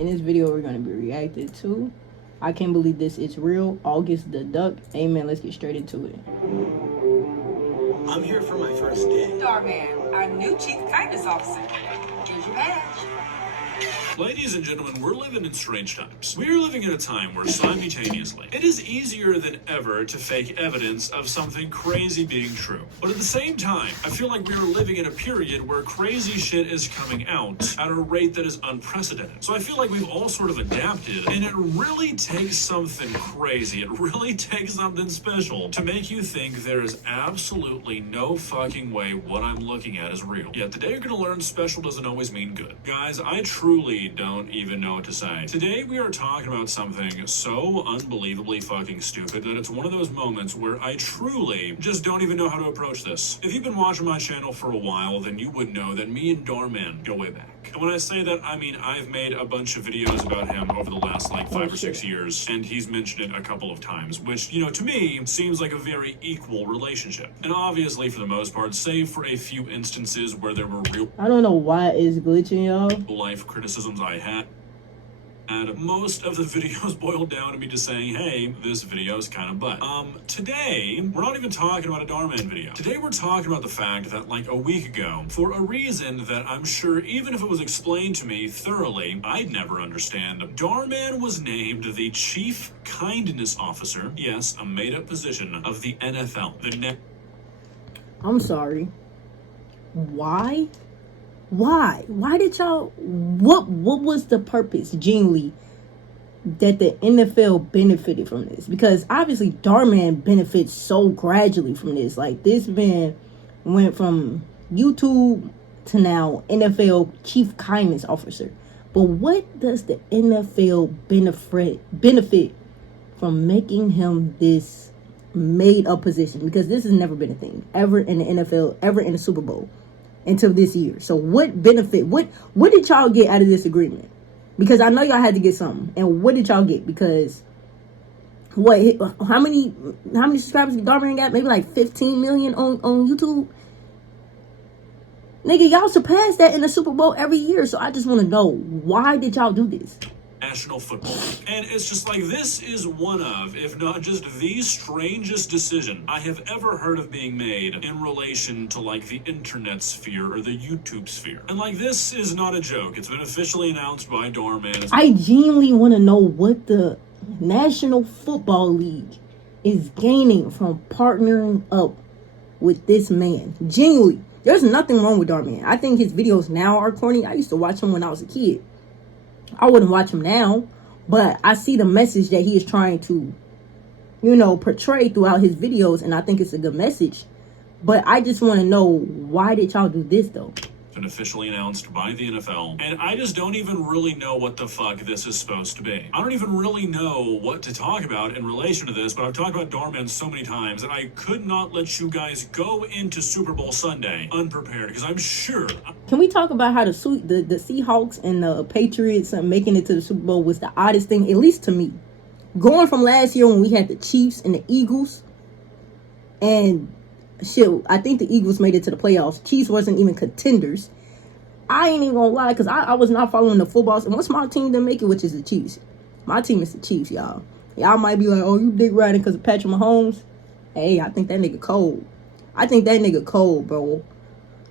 in this video, we're going to be reacting to I Can't Believe This Is Real, August the Duck. Amen. Let's get straight into it. I'm here for my first day. Dhar, Mann, our new Chief Kindness Officer. Here's your badge. Ladies and gentlemen, we're living in strange times. We are living in a time where simultaneously, it is easier than ever to fake evidence of something crazy being true. But at the same time, I feel like we are living in a period where crazy shit is coming out at a rate that is unprecedented. So I feel like we've all sort of adapted, and it really takes something crazy. It really takes something special to make you think there is absolutely no fucking way what I'm looking at is real. Yet today you're gonna learn special doesn't always mean good. Guys, I truly don't even know what to say. Today we are talking about something so unbelievably fucking stupid that it's one of those moments where I truly just don't even know how to approach this. If you've been watching my channel for a while, then you would know that me and Dhar Mann go way back. And when I say that, I mean I've made a bunch of videos about him over the last like 5 or 6 years, and he's mentioned it a couple of times, which, you know, to me seems like a very equal relationship. And obviously for the most part, save for a few instances where there were real I don't know why it's glitching, y'all. life criticisms I had. And most of the videos boiled down to me just saying, hey, this video is kind of butt. Today, we're not even talking about a Dhar Mann video. Today we're talking about the fact that like a week ago, for a reason that I'm sure even if it was explained to me thoroughly, I'd never understand, Dhar Mann was named the Chief Kindness Officer, yes, a made-up position of the NFL. I'm sorry. Why? Why did y'all, what was the purpose, genuinely, that the NFL benefited from this? Because obviously Dhar Mann benefits so gradually from this. Like, this man went from YouTube to now NFL Chief Kindness Officer. But what does the NFL benefit from making him this made up position? Because this has never been a thing ever in the NFL, ever in the Super Bowl until this year. So what benefit, what did y'all get out of this agreement? Because I know y'all had to get something. And what did y'all get? Because how many subscribers did Dhar Mann got? Maybe like 15 million on YouTube. Nigga, y'all surpass that in the Super Bowl every year. So I just want to know, why did y'all do this? National football. And it's just like, this is one of, if not just the strangest decision I have ever heard of being made in relation to like the internet sphere or the YouTube sphere. And like, this is not a joke. It's been officially announced by Dhar Mann. I genuinely want to know what the National Football League is gaining from partnering up with this man. Genuinely, there's nothing wrong with Dhar Mann. I think his videos now are corny. I used to watch him when I was a kid. I wouldn't watch him now, but I see the message that he is trying to, you know, portray throughout his videos, and I think it's a good message. But I just want to know, why did y'all do this, though? Been officially announced by the NFL, and I just don't even really know what the fuck this is supposed to be. I don't even really know what to talk about in relation to this, but I've talked about Dhar Mann so many times that I could not let you guys go into Super Bowl Sunday unprepared, because I'm sure... Can we talk about how the Seahawks and the Patriots making it to the Super Bowl was the oddest thing, at least to me? Going from last year when we had the Chiefs and the Eagles, and shit, I think the Eagles made it to the playoffs. Chiefs wasn't even contenders. I ain't even gonna lie, because I was not following the football. And what's my team didn't make it, which is the Chiefs. My team is the Chiefs, y'all. Y'all might be like, oh, you dick riding because of Patrick Mahomes. Hey, I think that nigga cold. I think that nigga cold, bro.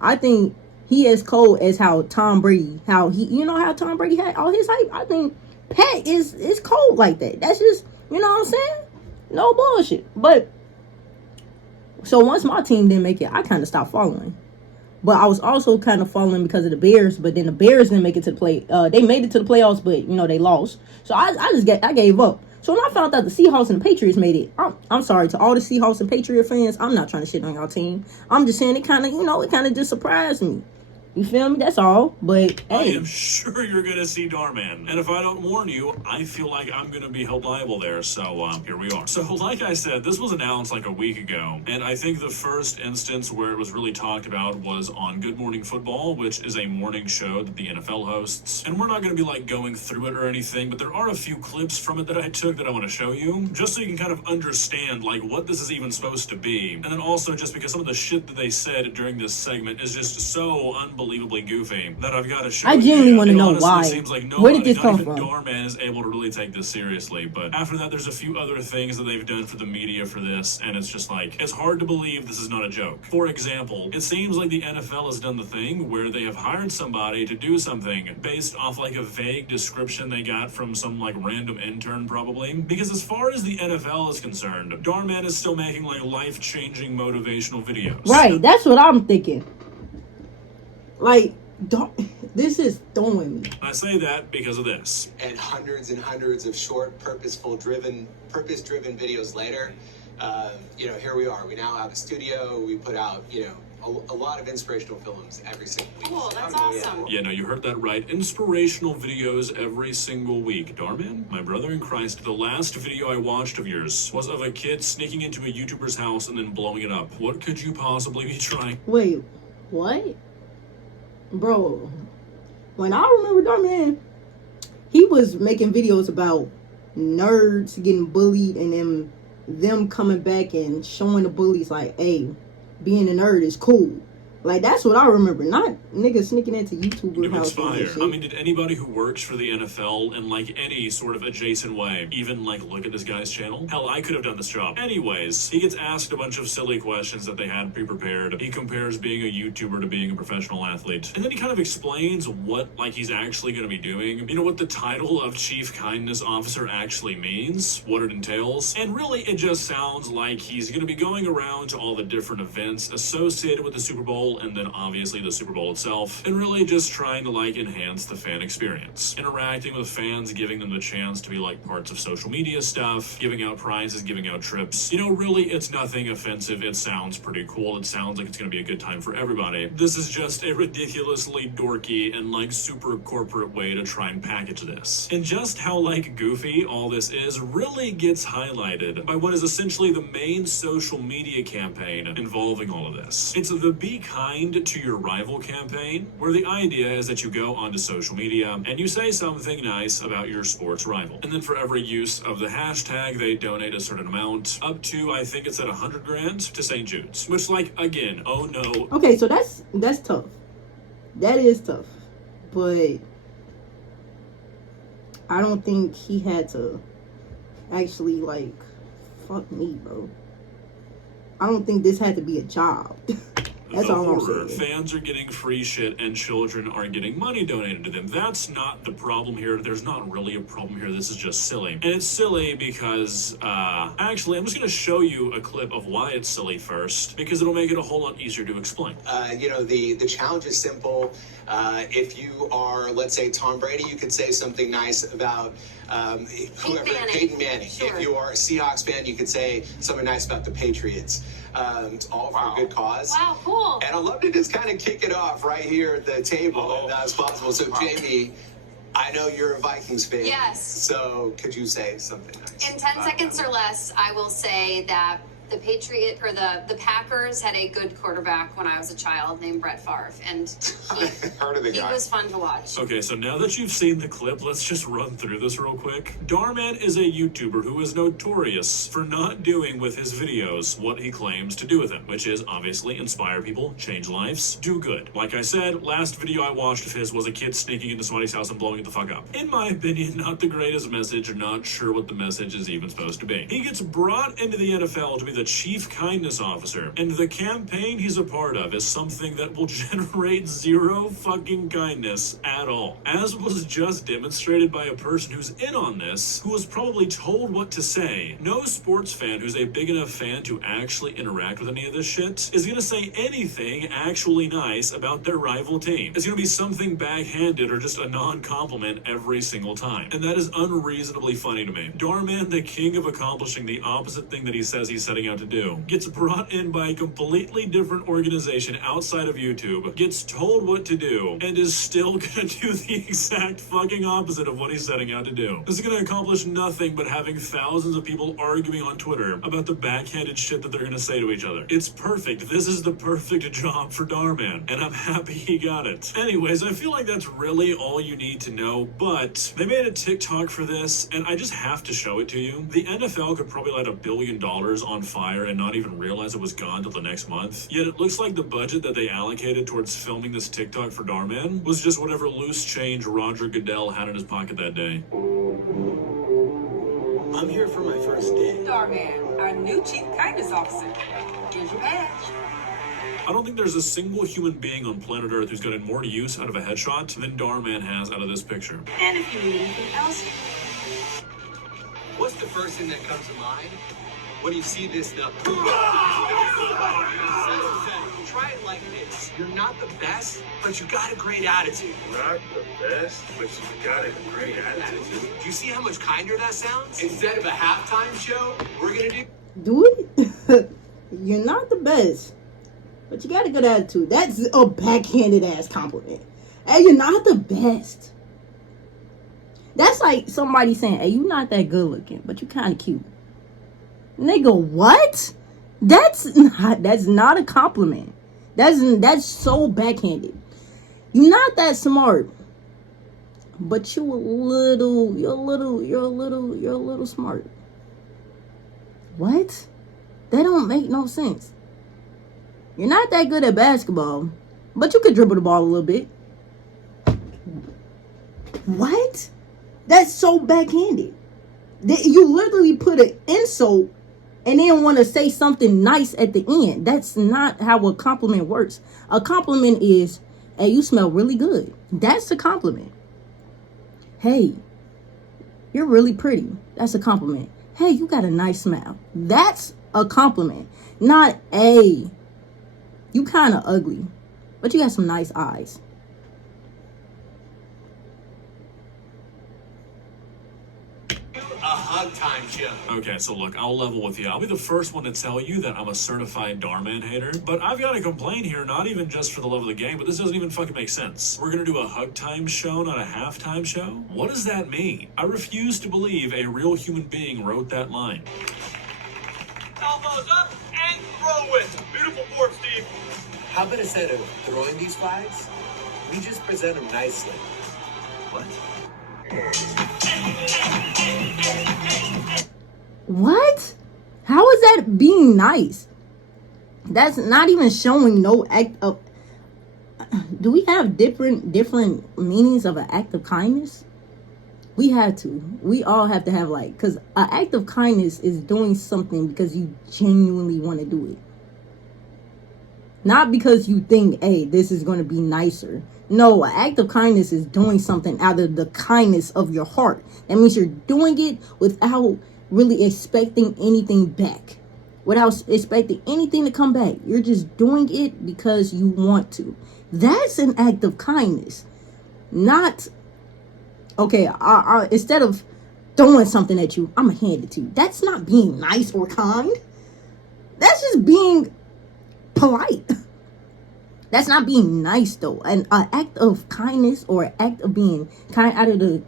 I think he as cold as how Tom Brady, how Tom Brady had all his hype. I think Pat is cold like that. That's just, you know what I'm saying? No bullshit. But so once my team didn't make it, I kind of stopped following. But I was also kind of following because of the Bears. But then the Bears didn't make it to the play. They made it to the playoffs, but you know they lost. So I gave up. So when I found out the Seahawks and the Patriots made it, I'm sorry to all the Seahawks and Patriot fans. I'm not trying to shit on y'all team. I'm just saying it kind of just surprised me. You feel me? That's all. But hey, I am sure you're gonna see Dhar Mann, and if I don't warn you, I feel like I'm gonna be held liable there. So here we are. So like I said, this was announced like a week ago, and I think the first instance where it was really talked about was on Good Morning Football, which is a morning show that the NFL hosts. And we're not gonna be like going through it or anything, but there are a few clips from it that I took that I want to show you, just so you can kind of understand like what this is even supposed to be, and then also just because some of the shit that they said during this segment is just so unbelievable unbelievably goofy that I've got to show I you. genuinely want to It know honestly why. seems like Where did nobody, this not come even from? Dhar Mann, is able to really take this seriously. But after that, there's a few other things that they've done for the media for this, and it's just like, it's hard to believe this is not a joke. For example, it seems like the NFL has done the thing where they have hired somebody to do something based off like a vague description they got from some like random intern probably. Because as far as the NFL is concerned, Dhar Mann is still making like life-changing motivational videos. Right, that's what I'm thinking. Like, this is throwing me. I say that because of this. And hundreds of short, purpose-driven videos later, here we are. We now have a studio. We put out, a lot of inspirational films every single week. Cool, that's awesome. Yeah, no, you heard that right. Inspirational videos every single week. Dhar Mann, my brother in Christ, the last video I watched of yours was of a kid sneaking into a YouTuber's house and then blowing it up. What could you possibly be trying? Wait, what? Bro, when I remember Dhar Mann, he was making videos about nerds getting bullied and them coming back and showing the bullies like, hey, being a nerd is cool. Like, that's what I remember. Not niggas sneaking into YouTuber To houses and inspire. shit. I mean, did anybody who works for the NFL in like any sort of adjacent way even like look at this guy's channel? Hell, I could have done this job. Anyways, he gets asked a bunch of silly questions that they had pre-prepared. He compares being a YouTuber to being a professional athlete. And then he kind of explains what like he's actually going to be doing. You know, what the title of Chief Kindness Officer actually means, what it entails. And really, it just sounds like he's going to be going around to all the different events associated with the Super Bowl and then obviously the Super Bowl itself, and really just trying to like enhance the fan experience. Interacting with fans, giving them the chance to be like parts of social media stuff, giving out prizes, giving out trips. You know, really, it's nothing offensive. It sounds pretty cool. It sounds like it's going to be a good time for everybody. This is just a ridiculously dorky and like super corporate way to try and package this. And just how like goofy all this is really gets highlighted by what is essentially the main social media campaign involving all of this. It's the Be Kind to Your Rival campaign, where the idea is that you go onto social media and you say something nice about your sports rival. And then for every use of the hashtag, they donate a certain amount, up to, I think it's at 100 grand, to St. Jude's. Which, like, again, oh no. Okay, so that's tough. That is tough. But I don't think he had to actually, like, fuck me, bro. I don't think this had to be a job. That's the all I'm horror. saying. Fans are getting free shit and children are getting money donated to them. That's not the problem here. There's not really a problem here. This is just silly. And it's silly because, actually, I'm just going to show you a clip of why it's silly first, because it'll make it a whole lot easier to explain. The challenge is simple. If you are, let's say, Tom Brady, you could say something nice about whoever, Peyton Manning. Sure. If you are a Seahawks fan, you could say something nice about the Patriots. It's all for a good cause. Wow, cool. And I'd love to just kind of kick it off right here at the table, if that's possible. So, Jamie, I know you're a Vikings fan. Yes. So, could you say something nice? In 10 seconds or less, I will say that the the Packers had a good quarterback when I was a child named Brett Favre, and Heard of the he guy. was fun to watch. Okay, so now that you've seen the clip, let's just run through this real quick. Dhar Mann is a YouTuber who is notorious for not doing with his videos what he claims to do with them, which is obviously inspire people, change lives, do good. Like I said, last video I watched of his was a kid sneaking into somebody's house and blowing it the fuck up. In my opinion, not the greatest message, or not sure what the message is even supposed to be. He gets brought into the NFL to be the Chief Kindness Officer, and the campaign he's a part of is something that will generate zero fucking kindness at all. As was just demonstrated by a person who's in on this, who was probably told what to say. No sports fan who's a big enough fan to actually interact with any of this shit is gonna say anything actually nice about their rival team. It's gonna be something backhanded or just a non-compliment every single time. And that is unreasonably funny to me. Dhar Mann, the king of accomplishing the opposite thing that he says he's setting out to do, gets brought in by a completely different organization outside of YouTube, gets told what to do, and is still gonna do the exact fucking opposite of what he's setting out to do. This is gonna accomplish nothing but having thousands of people arguing on Twitter about the backhanded shit that they're gonna say to each other. It's perfect. This is the perfect job for Dhar Mann, and I'm happy he got it. Anyways, I feel like that's really all you need to know, but they made a TikTok for this, and I just have to show it to you. The NFL could probably light $1 billion on fire fire and not even realize it was gone till the next month. Yet it looks like the budget that they allocated towards filming this TikTok for Dhar Mann was just whatever loose change Roger Goodell had in his pocket that day. I'm here for my first day. Dhar Mann, our new Chief Kindness Officer. Here's your badge. I don't think there's a single human being on planet Earth who's gotten more use out of a headshot than Dhar Mann has out of this picture. And if you need anything else, What's the first thing that comes to mind when you see this stuff? Try it like this. You're not the best, but you got a great attitude. Not the best, but you got a great attitude. Do you see how much kinder that sounds? Instead of a halftime show, we're gonna do. Do it. You're not the best, but you got a good attitude. That's a backhanded ass compliment. Hey, you're not the best. That's like somebody saying, hey, you're not that good looking, but you're kind of cute. Nigga, what? That's not a compliment. That's so backhanded. You're not that smart, but you're a little smart. What? That don't make no sense. You're not that good at basketball, but you could dribble the ball a little bit. What? That's so backhanded. You literally put an insult and then want to say something nice at the end. That's not how a compliment works. A compliment is, hey, you smell really good. That's a compliment. Hey, you're really pretty. That's a compliment. Hey, you got a nice smile. That's a compliment. Not, hey, you kind of ugly, but you got some nice eyes. A hug time show. Okay, so look, I'll level with you. I'll be the first one to tell you that I'm a certified Dhar Mann hater, but I've got a complaint here, not even just for the love of the game, but this doesn't even fucking make sense. We're gonna do a hug time show, not a halftime show? What does that mean? I refuse to believe a real human being wrote that line. Elbows up and throw it. Beautiful board, Steve. How about instead of throwing these flags, we just present them nicely? What? What? How is that being nice? That's not even showing no act of. Do we have different meanings of an act of kindness? We have to. We all have to have because an act of kindness is doing something because you genuinely want to do it. Not because you think, hey, this is going to be nicer. No, an act of kindness is doing something out of the kindness of your heart. That means you're doing it without really expecting anything back. Without expecting anything to come back. You're just doing it because you want to. That's an act of kindness. Not, okay, instead of throwing something at you, I'm going to hand it to you. That's not being nice or kind. That's just being polite. That's not being nice though. And an act of kindness or an act of being kind out of the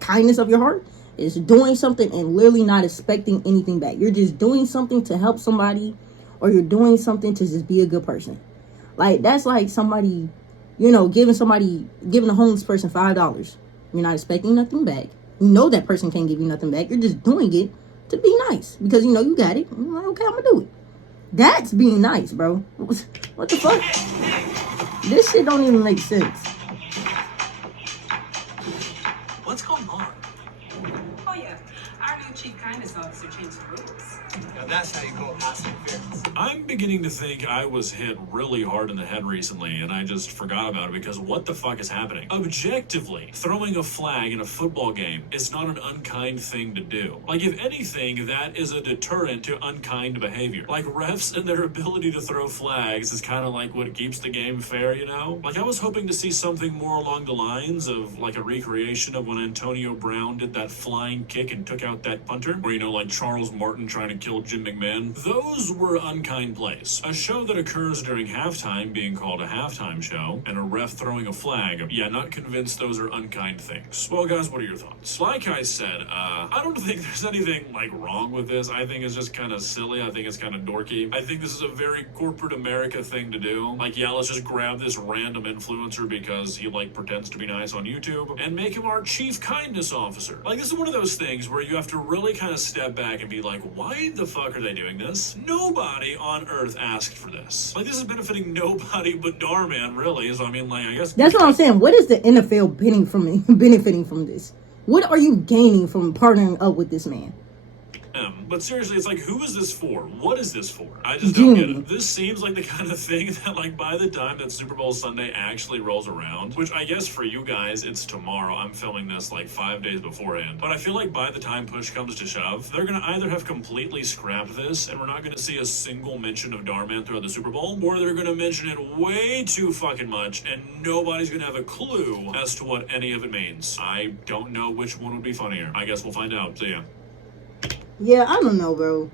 kindness of your heart is doing something and literally not expecting anything back. You're just doing something to help somebody, or you're doing something to just be a good person. That's like somebody, giving a homeless person $5. You're not expecting nothing back. You know that person can't give you nothing back. You're just doing it to be nice because you got it. I'm like, okay, I'm gonna do it. That's being nice, bro. What the fuck? This shit don't even make sense. What's going on? oh yeah, our new Chief Kindness Officer changed the rules. Now that's how you call passive interference. I'm beginning to think I was hit really hard in the head recently, and I just forgot about it because what the fuck is happening? Objectively, throwing a flag in a football game is not an unkind thing to do. If anything, that is a deterrent to unkind behavior. Refs and their ability to throw flags is kind of like what keeps the game fair, I was hoping to see something more along the lines of a recreation of when Antonio Brown did that flying kick and took out that punter, or like Charles Martin trying to kill Jim McMahon. Those were unkind plays. A show that occurs during halftime being called a halftime show, and a ref throwing a flag. Yeah, not convinced those are unkind things. Well, guys, what are your thoughts? Like I said, I don't think there's anything wrong with this. I think it's just kind of silly. I think it's kind of dorky. I think this is a very corporate America thing to do. Yeah, let's just grab this random influencer because he pretends to be nice on YouTube and make him our chief kindness officer. This is one of those things where you have to really kind of step back and be like, why the fuck are they doing this? Nobody on Earth asked for this. Like, this is benefiting nobody but Dhar, man, really. So, I mean, like, I guess... That's what I'm saying. What is the NFL benefiting from this? What are you gaining from partnering up with this man? But seriously, it's like, who is this for? What is this for? I just don't get it. This seems like the kind of thing that, like, by the time that Super Bowl Sunday actually rolls around, which I guess for you guys, it's tomorrow. I'm filming this, like, 5 days beforehand. But I feel like by the time push comes to shove, they're gonna either have completely scrapped this, and we're not gonna see a single mention of Dhar Man throughout the Super Bowl, or they're gonna mention it way too fucking much, and nobody's gonna have a clue as to what any of it means. I don't know which one would be funnier. I guess we'll find out. So, yeah. Yeah, I don't know, bro.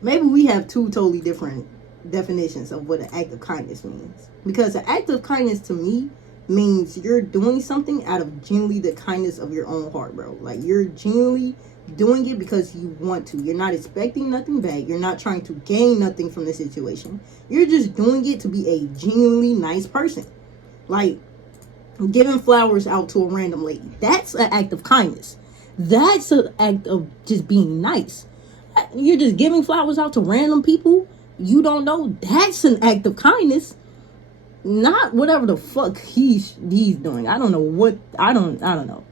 Maybe we have two totally different definitions of what an act of kindness means. Because an act of kindness to me means you're doing something out of genuinely the kindness of your own heart, bro. Like, you're genuinely doing it because you want to. You're not expecting nothing back. You're not trying to gain nothing from the situation. You're just doing it to be a genuinely nice person. Like, giving flowers out to a random lady. That's an act of kindness. That's an act of just being nice. You're just giving flowers out to random people you don't know. That's an act of kindness. Not whatever the fuck he's doing. I don't know what. I don't know.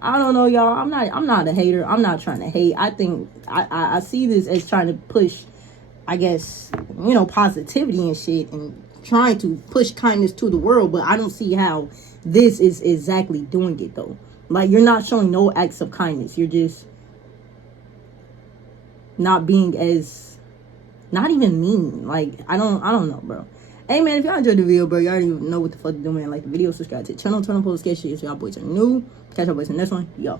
I don't know, y'all. I'm not a hater. I'm not trying to hate. I think I see this as trying to push, I guess, positivity and shit, and trying to push kindness to the world. But I don't see how this is exactly doing it, though. Like, you're not showing no acts of kindness. You're just not being as, not even mean. Like, I don't know, bro. Hey, man, if y'all enjoyed the video, bro, y'all already know what the fuck to do, man. Like the video, subscribe to the channel, turn on post sketch shit if y'all boys are new. Catch y'all boys in the next one. Yo.